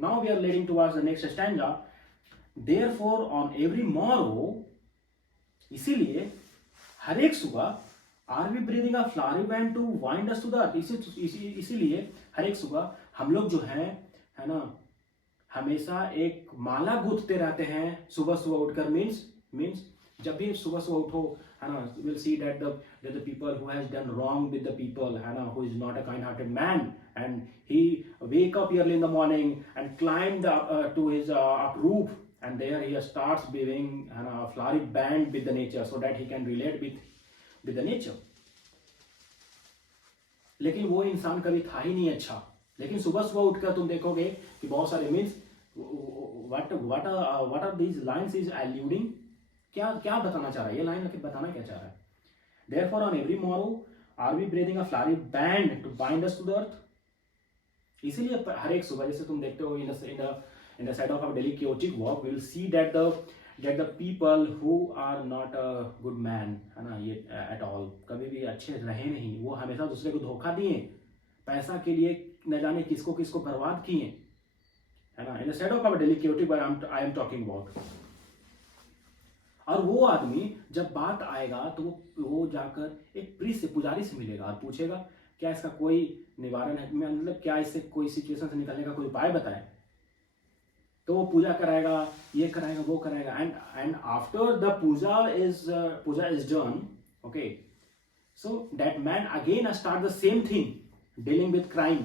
Now we are leading towards the next stanza. Therefore on every morrow, इसीलिए हर एक सुबह are we breathing a flowery band to wind us to the earth, इसीलिए हर एक सुबह हम लोग जो है ना, हमेशा एक माला गूंथते रहते हैं सुबह सुबह उठकर। मीन्स जब भी सुबह सुबह उठो, है ना, will see that the people who has done wrong with the people, है ना, who is not a kind hearted man, and he wake up early in the morning and climb to his up roof, and there he starts weaving a flowery band with the nature so that he can relate with the nature. लेकिन वो इंसान कभी था ही नहीं अच्छा। लेकिन सुबह सुबह उठकर तुम देखोगे कि बहुत सारे means what are these lines is alluding, क्या बताना चाह रहा है ये लाइन, आखिर बताना क्या चाह रहा है? Therefore on every morrow are we breathing a flowery band to bind us to the earth. इसीलिए हर एक सुबह, जैसे तुम देखते हो in the side of our daily chaotic walk, we will see that the people who are not a good man, है ना, ये at all कभी भी अच्छे रहे नहीं, वो हमेशा दूसरे को धोखा दिए, पैसा के लिए न जाने किसको किसको बर्बाद किए, है ना, in the side of our daily chaotic walk I am talking about. और वो आदमी जब बात आएगा तो वो जाकर एक प्रीस्ट से, पुजारी से मिलेगा और पूछेगा क्या इसका कोई निवारण है, मतलब क्या इससे कोई सिचुएशन से निकलने का कोई उपाय बताए। तो वो पूजा कराएगा, ये कराएगा, वो कराएगा, and after the puja is done, okay, so that man again start the same thing, dealing with crime.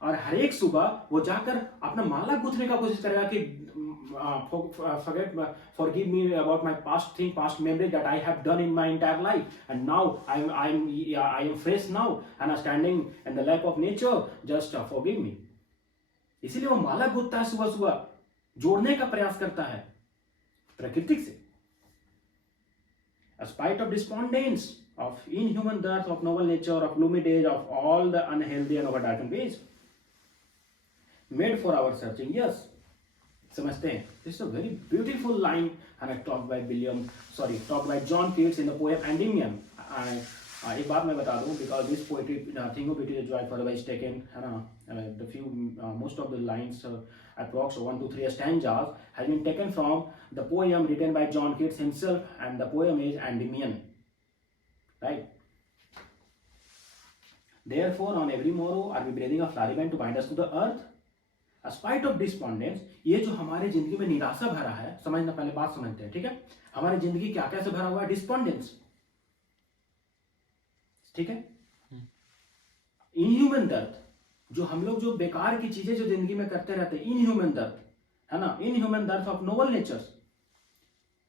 और हर एक सुबह वो जाकर अपना माला गूंथने का कोशिश करेगा कि forgive me about my past memory that I have done in my entire life, and now I am fresh now and I'm standing in the lap of nature, just forgive me. इसीलिए वो माला गूंथता है सुबह सुबह, जोड़ने का प्रयास करता है प्रकृति से। A spite of despondence, of inhuman dearth, of noble nature, of gloomy days, of all the unhealthy and overdarkened ways, made for our searching. Yes, समझते हैं, this is a very beautiful line and talked by John Keats in the poem Endymion. एक बात मैं बता दूं, because this poetry thing of it is joy forever is taken, है ना, the few most of the lines approx 1 to 3 stanzas has been taken from the poem written by John Keats himself, and the poem is Endymion, right? Therefore on every morrow are we breathing a flowery band to bind us to the earth. A spite of despondence, ये जो हमारे जिंदगी में निराशा भरा है, समझना, पहले बात समझते हैं, ठीक है? हमारी जिंदगी क्या क्या से भरा हुआ है? डिस्पोंडेंस, ठीक है? इनह्यूमन दर्द, जो हम लोग जो बेकार की चीजें जो जिंदगी में करते रहते हैं, इनह्यूमन दर्द, है ना, इनह्यूमन दर्द ऑफ नोबल नेचर्स,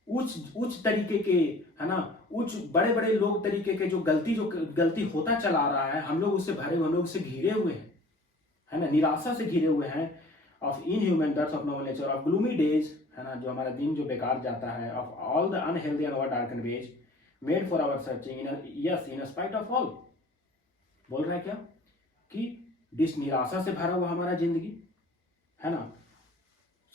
उच्च तरीके के, है ना, उच्च बड़े बड़े लोग तरीके के जो गलती होता चला रहा है, हम लोग उससे भरे, हम लोग उससे घिरे हुए हैं, है ना, निराशा से घिरे हुए हैं। Of inhuman dearth of noble nature, of gloomy days, है ना, जो हमारा दिन जो बेकार जाता है, of all the unhealthy and over darkened ways, made for our searching in spite of all. बोल रहा है क्या कि निराशा से भरा हुआ हमारा जिंदगी, है ना,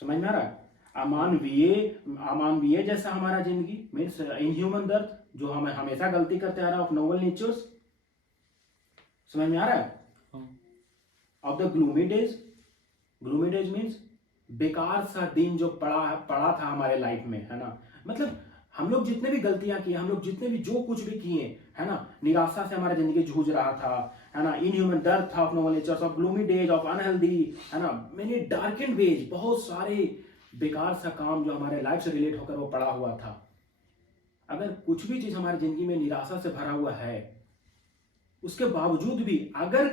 समझ में आ रहा है? अमानवीय जैसा हमारा जिंदगी, मीन्स इनह्यूमन दर्थ, जो हमें हमेशा गलती करते आ रहा है, ऑफ नोबल नेचर्स, समझ में आ रहा है? Of the gloomy days means बेकार सा दिन जो पड़ा था हमारे लाइफ में, है ना, मतलब हम लोग जितने भी गलतियां किए, हम लोग जितने भी जो कुछ भी किए, है ना, निराशा से हमारा जिंदगी जूझ रहा था, है ना, इनह्यूमन दर्द था, of noble natures, of gloomy days, of unhealthy, है ना, मेनी डार्केंड वेज, बहुत सारे बेकार सा काम जो हमारे लाइफ से रिलेट होकर वो पड़ा हुआ था। अगर कुछ भी चीज हमारी जिंदगी में निराशा से भरा हुआ है, उसके बावजूद भी अगर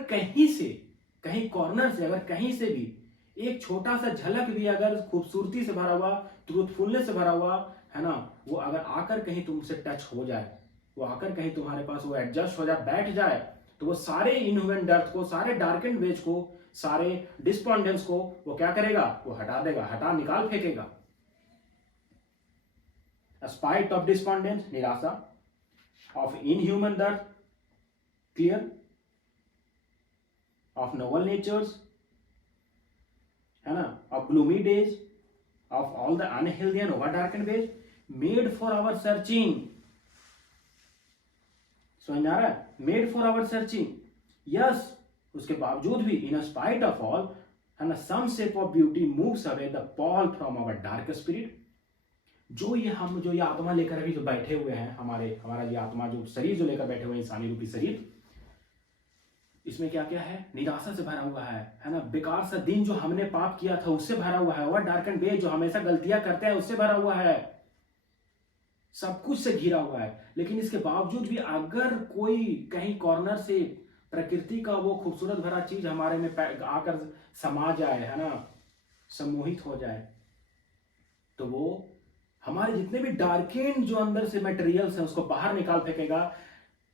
कहीं कॉर्नर से, अगर कहीं से भी एक छोटा सा झलक भी अगर खूबसूरती से भरा हुआ, ट्रूथफुलनेस से भरा हुआ, है ना, वो अगर आकर कहीं तुमसे टच हो जाए, वो आकर कहीं तुम्हारे पास वो एडजस्ट हो जाए, बैठ जाए, तो वो सारे इनह्यूमन डर्थ को, सारे डार्केंड वेज को, सारे डिस्पोंडेंस को वो क्या करेगा? वो हटा देगा, निकाल फेंकेगा। स्पाइट ऑफ डिस्पोंडेंस, निराशा, of inhuman dearth, clear, of noble natures, है ना, of gloomy days, of all the unhealthy and over darkened ways, made for our searching. समझ आ रहा है? Made for our searching, yes, उसके बावजूद भी इन स्पाइट ऑफ ऑल, है ना, some shape of beauty moves away the pall from our dark spirit. जो ये आत्मा लेकर अभी जो बैठे हुए हैं, हमारा ये आत्मा जो शरीर जो लेकर बैठे हुए हैं, इंसानी रूपी शरीर, इसमें क्या क्या है? निराशा से भरा हुआ है ना, बेकार सा दिन जो हमने पाप किया था उससे भरा हुआ है, और डार्क एंड डे जो हमेशा गलतियां करते हैं उससे भरा हुआ है, सब कुछ से घिरा हुआ है। लेकिन इसके बावजूद भी अगर कोई कहीं कॉर्नर से प्रकृति का वो खूबसूरत भरा चीज हमारे में आकर समा जाए, है ना, सम्मोहित हो जाए, तो वो हमारे जितने भी डार्केंड जो अंदर से मटेरियल्स हैं उसको बाहर निकाल फेंकेगा,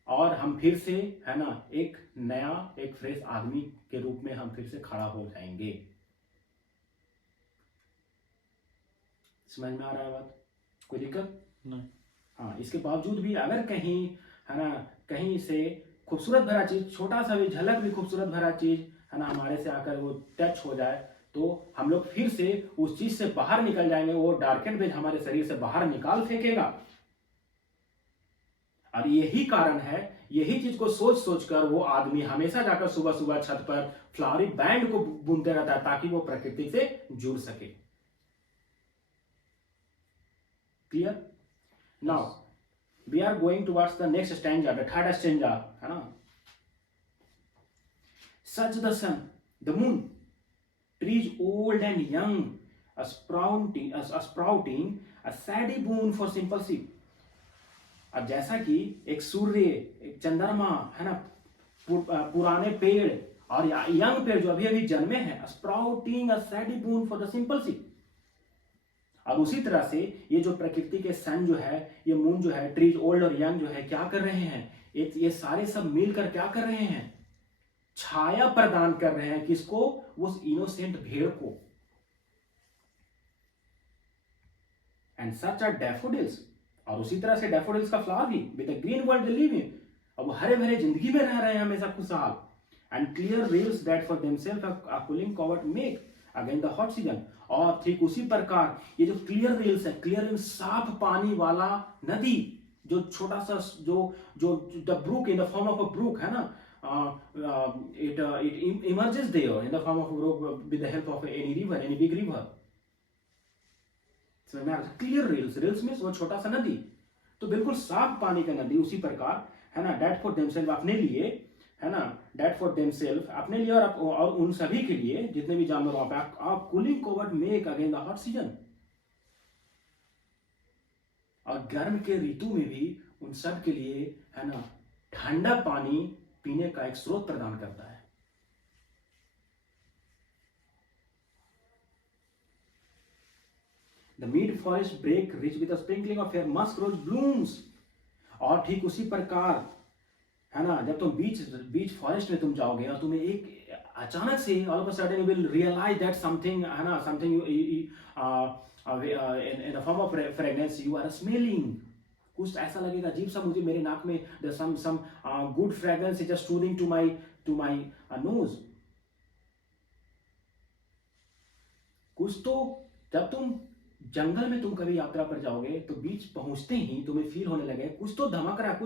और हम फिर से, है ना, एक नया, एक फ्रेश आदमी के रूप में हम फिर से खड़ा हो जाएंगे। समझ में आ रहा है बात? कोई दिक्कत नहीं? हाँ, इसके बावजूद भी अगर कहीं, है ना, कहीं से खूबसूरत भरा चीज, छोटा सा भी झलक भी खूबसूरत भरा चीज, है ना, हमारे से आकर वो टच हो जाए, तो हम लोग फिर से उस चीज से बाहर निकल जाएंगे, वो डार्केंड पेज हमारे शरीर से बाहर निकाल फेंकेगा। और यही कारण है, यही चीज को सोच सोच कर वो आदमी हमेशा जाकर सुबह सुबह छत पर फ्लावरी बैंड को बुनते रहता है ताकि वो प्रकृति से जुड़ सके। Clear? Now we are going towards the next stanza, the third stanza, है ना। Such the sun, the moon, trees old and young, a sprouting, a saddy boon for simple sheep। अब जैसा कि एक सूर्य, एक चंद्रमा, है ना, पुराने पेड़ और यंग पेड़ जो अभी अभी जन्मे हैं, sprouting a सैडी boon for the simple sheep. और उसी तरह से ये जो प्रकृति के सन जो है, ये मून जो है, ट्रीज ओल्ड और यंग जो है, क्या कर रहे हैं? ये सारे सब मिलकर क्या कर रहे हैं? छाया प्रदान कर रहे हैं। किसको? उस इनोसेंट भेड़ को। एंड सच आर डैफोडिल्स, और उसी तरह से डैफोडिल्स का फ्लावर भी, with the green world they live in, अब वो हरे भरे जिंदगी में रह रहे हैं हमेशा खुशहाल। And clear rills that for themselves a cooling covert make again the hot season. और ठीक उसी प्रकार ये जो क्लियर रील्स है, क्लियर रील्स, साफ पानी वाला नदी, जो छोटा सा जो जो the brook in the form of a brook, है ना, it emerges there in the form of a brook with the help of any river, any big river। समझ में आ रहा है? क्लियर रील्स, रील्स मीन्स वो छोटा सा नदी, तो बिल्कुल साफ पानी का नदी। उसी प्रकार, है ना, डेट फॉर देमसेल्फ, अपने लिए, है ना, डेट फॉर देमसेल्फ, अपने लिए और उन सभी के लिए जितने भी जानवर वहां पे, आप cooling covert make again the hot season. और गर्म के ऋतु में भी उन सब के लिए, है ना, ठंडा पानी पीने का एक स्रोत प्रदान करता है। The mid forest break rich with a sprinkling of fair musk rose blooms। और ठीक उसी प्रकार, है ना, जब तुम बीच फॉरेस्ट में तुम जाओगे और तुम्हें एक अचानक से all of a sudden you will realize that something, है ना, something in the form of fragrance you are smelling. कुछ ऐसा लगेगा अजीब सा मुझे, मेरे नाक में some good fragrance is just soothing to my nose। कुछ तो जब तुम जंगल में तुम कभी यात्रा पर जाओगे तो बीच पहुंचते ही तुम्हें फील होने लगे कुछ तो धमक रहा है,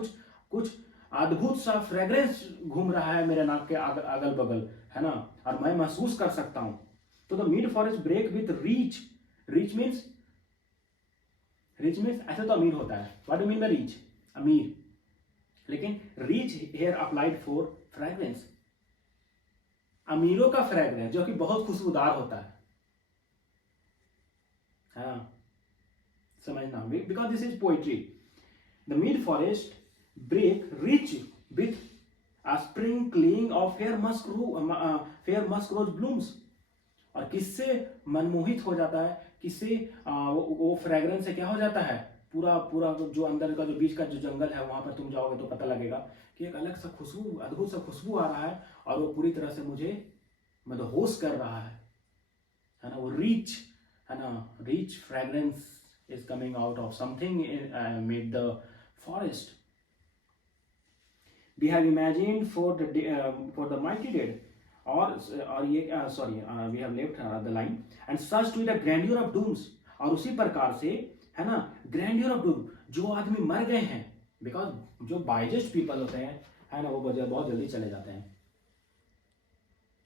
कुछ अद्भुत सा फ्रेग्रेंस घूम रहा है मेरे नाक के अगल बगल, है ना, और मैं महसूस कर सकता हूं। तो the mid forest brake with rich means ऐसे तो अमीर होता है। What do mean by rich? अमीर। लेकिन rich here applied for fragrance, अमीरों का फ्रेग्रेंस जो कि बहुत खुशबूदार होता है। हाँ, समझना, because this is poetry. The mid forest brake rich with a sprinkling of fair musk rose blooms. और किससे मनमोहित हो जाता है, किससे वो फ्रेग्रेंस से क्या हो जाता है, पूरा जो अंदर का जो बीच का जो जंगल है वहां पर तुम जाओगे तो पता लगेगा कि एक अलग सा खुशबू, अद्भुत सा खुशबू आ रहा है, और वो पूरी तरह से मुझे मदहोश कर रहा है ना। वो रीच, है ना, rich fragrance is coming out of something mid the forest. We have imagined for the mighty dead, और ये sorry we have left the line, and search to the grandeur of dooms. और उसी प्रकार से, है ना, ग्रैंड्योर ऑफ डूम, जो आदमी मर गए हैं, बिकॉज जो बाइजेस्ट पीपल होते हैं, है ना, वो बहुत जल्दी चले जाते हैं।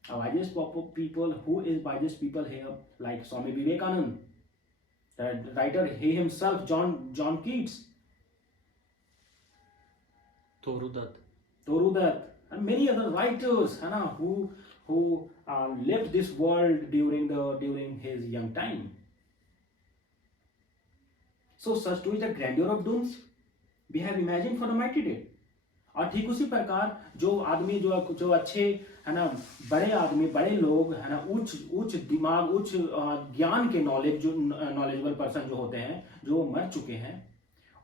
People, who is wisest people here? Like Swami Vivekananda, the writer, he himself, John Keats, Toru Dutt. Toru Dutt, and many other writers, है ना, who lived this world during his young time. So such too is the grandeur of dooms we have imagined for the mighty dead. और ठीक उसी प्रकार जो आदमी जो अच्छे है ना, बड़े आदमी, बड़े लोग है ना, उच्च दिमाग, उच्च ज्ञान के नॉलेजेबल पर्सन जो होते हैं, जो मर चुके हैं,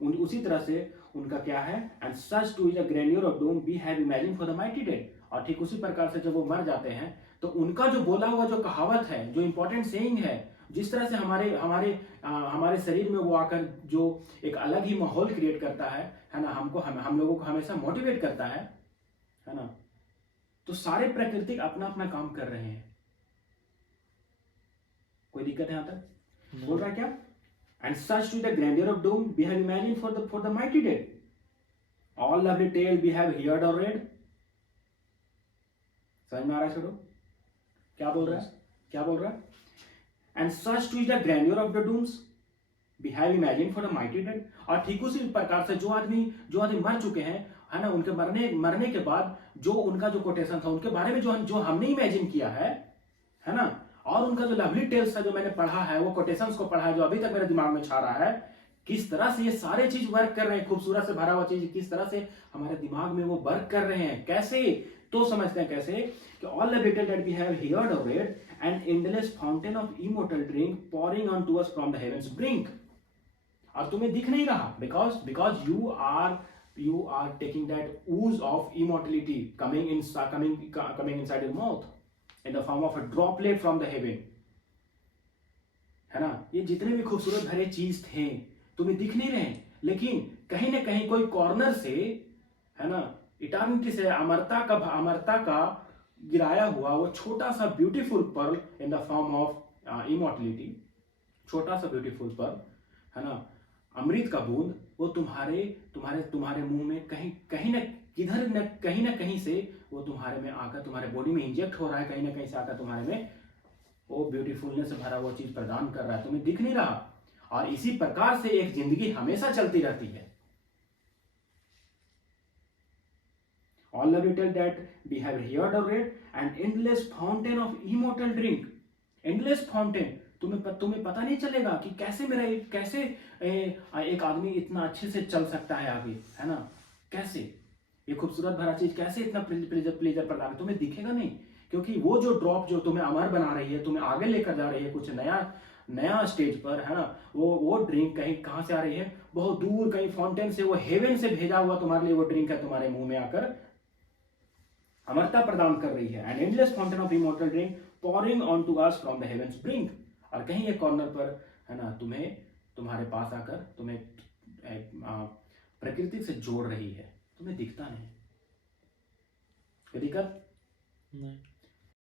उसी तरह से उनका क्या है, and such too is a grandeur of doom we have imagine for the mighty dead. और ठीक उसी प्रकार से जब वो मर जाते हैं तो उनका जो बोला हुआ जो कहावत है, जो इंपॉर्टेंट सेइंग है, जिस तरह से हमारे शरीर में वो आकर जो एक अलग ही माहौल क्रिएट करता है ना, हम लोगों को हमेशा मोटिवेट करता है ना. तो सारे प्राकृतिक अपना अपना काम कर रहे हैं. कोई दिक्कत है यहां तक? बोल रहा है क्या? And such to the grandeur of doom we have imagined for the mighty dead. All lovely tale we have heard or read. समझ में आ रहा है? छोड़ो, क्या बोल रहा है? And such to the grandeur of the dooms we have imagined for the mighty dead. और ठीक उसी प्रकार से जो आदमी मर चुके हैं, है ना, उनके मरने के बाद जो उनका जो कोटेशन था, उनके बारे में जो हमने इमेजिन किया है ना, और उनका जो लवली टेल्स था जो मैंने पढ़ा है, वो कोटेशंस को पढ़ा है, जो अभी तक मेरे दिमाग में छा रहा है, किस तरह से ये सारे चीज वर्क कर रहे हैं, खूबसूरत से भरा हुआ चीज किस तरह से हमारे दिमाग में वो वर्क कर रहे हैं, कैसे, तो समझते हैं कैसे कि all the little that we have heard or read and endless fountain of immortal drink pouring on to us from the heaven's brink. और तुम्हें दिख नहीं रहा because you are taking that ooze of immortality coming inside your mouth in the form of a droplet from the heaven, है ना. ये जितने भी खूबसूरत भरे चीज थे तुम्हें दिख नहीं रहे, लेकिन कहीं ना कहीं कोई कॉर्नर से, है ना, इटर्निटी से अमरता का गिराया हुआ वो छोटा सा beautiful pearl in the form of immortality, छोटा सा ब्यूटीफुल पर्ल, है ना, अमृत का बूंद, वो तुम्हारे मुंह में कहीं ना कहीं से वो तुम्हारे में आकर तुम्हारे बॉडी में इंजेक्ट हो रहा है, कहीं ना कहीं से आकर तुम्हारे में वो ब्यूटीफुलनेस से भरा हुआ चीज प्रदान कर रहा है, तुम्हें दिख नहीं रहा. और इसी प्रकार से एक जिंदगी हमेशा चलती रहती है. All the little that we have heard or read, an endless fountain of immortal drink. Endless fountain. तुम्हें पता नहीं चलेगा कि कैसे एक आदमी इतना अच्छे से चल सकता है आगे, है ना, कैसे ये खूबसूरत भरा चीज कैसे इतना प्लेजर प्रदान, तुम्हें दिखेगा नहीं, क्योंकि वो जो ड्रॉप जो तुम्हें अमर बना रही है, तुम्हें आगे लेकर जा रही है कुछ नया स्टेज पर, है ना, वो ड्रिंक कहां से आ रही है, बहुत दूर कहीं फाउंटेन से, वो हेवन से भेजा हुआ तुम्हारे लिए वो ड्रिंक है, तुम्हारे मुंह में आकर अमरता प्रदान कर रही है. An endless fountain of immortal drink pouring on to us from the heaven's brink. और कहीं एक कॉर्नर पर, है ना, तुम्हारे पास आकर तुम्हें प्रकृति से जोड़ रही है, तुम्हें दिखता नहीं. कोई दिक्कत? नहीं.